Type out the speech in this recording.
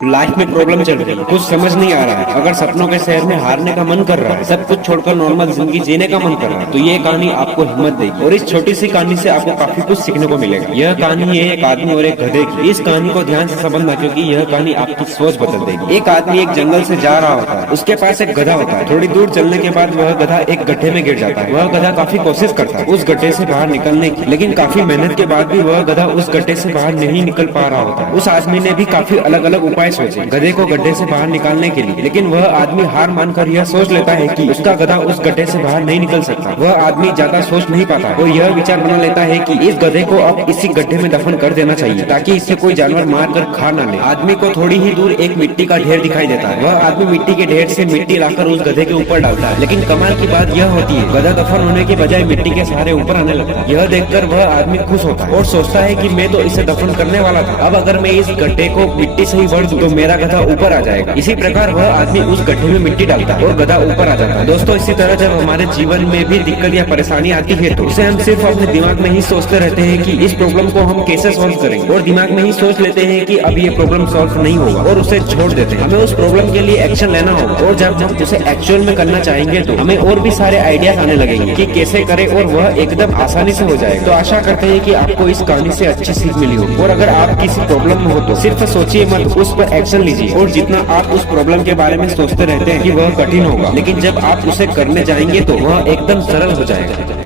Life में problem चल रही है, कुछ समझ नहीं आ रहा है। अगर सपनों के शहर में हारने का मन कर रहा है, सब कुछ छोड़कर नॉर्मल जिंदगी जीने का मन कर रहा है, तो ये कहानी आपको हिम्मत देगी। और इस छोटी सी कहानी से आपको काफी कुछ सीखने को मिलेगा। यह कहानी है एक आदमी और एक गधे की। इस कहानी को ध्यान से समझना, क्योंकि यह कहानी आपकी सोच बदल देगी। एक आदमी एक जंगल से जा रहा होता है, उसके पास एक गधा होता है। थोड़ी दूर चलने के बाद वह गधा एक गड्ढे में गिर जाता है। वह गधा काफी कोशिश करता है उस गड्ढे से बाहर निकलने की, लेकिन काफी मेहनत के बाद भी वह गधा उस गड्ढे से बाहर नहीं निकल पा रहा होता। उस आदमी ने भी काफी अलग अलग उपाय सोचे गधे को गड्ढे से बाहर निकालने के लिए, लेकिन वह आदमी हार मानकर यह सोच लेता है कि उसका गधा उस गड्ढे से बाहर नहीं निकल सकता। वह आदमी ज्यादा सोच नहीं पाता और यह विचार बना लेता है कि इस गधे को अब इसी गड्ढे में दफन कर देना चाहिए, ताकि इसे कोई जानवर मार कर खा न ले। आदमी को थोड़ी ही दूर एक मिट्टी का ढेर दिखाई देता है। वह आदमी मिट्टी के ढेर से मिट्टी लाकर उस गधे के ऊपर डालता है, लेकिन कमाल की बात यह होती है गधा दफन होने के बजाय मिट्टी के सहारे ऊपर आने लगता है। यह देखकर वह आदमी खुश होता है और सोचता है कि मैं तो इसे दफन करने वाला था, अब अगर मैं इस गड्ढे को मिट्टी से ही भर दूं तो मेरा गधा ऊपर आ जाएगा। इसी प्रकार वह आदमी उस गड्ढे में मिट्टी डालता है और गधा ऊपर आ जाता है। दोस्तों, इसी तरह जब हमारे जीवन में भी दिक्कत या परेशानी आती है तो उसे हम सिर्फ अपने दिमाग में ही सोचते रहते हैं कि इस प्रॉब्लम को हम कैसे सॉल्व करेंगे, और दिमाग में ही सोच लेते हैं कि अब ये प्रॉब्लम सॉल्व नहीं होगा और उसे छोड़ देते हैं। हमें उस प्रॉब्लम के लिए एक्शन लेना होगा, और जब हम उसे एक्चुअल में करना चाहेंगे तो हमें और भी सारे आइडियाज आने लगेंगे कि कैसे करें, और वह एकदम आसानी से हो जाएगा। तो आशा करते हैं कि आपको इस कहानी से अच्छी सीख मिली होगी। और अगर आप किसी प्रॉब्लम में हो तो सिर्फ सोचिए मत, उस पर एक्शन लीजिए। और जितना आप उस प्रॉब्लम के बारे में सोचते रहते हैं कि वह कठिन होगा, लेकिन जब आप उसे करने जाएंगे तो वह एकदम सरल हो जाएगा।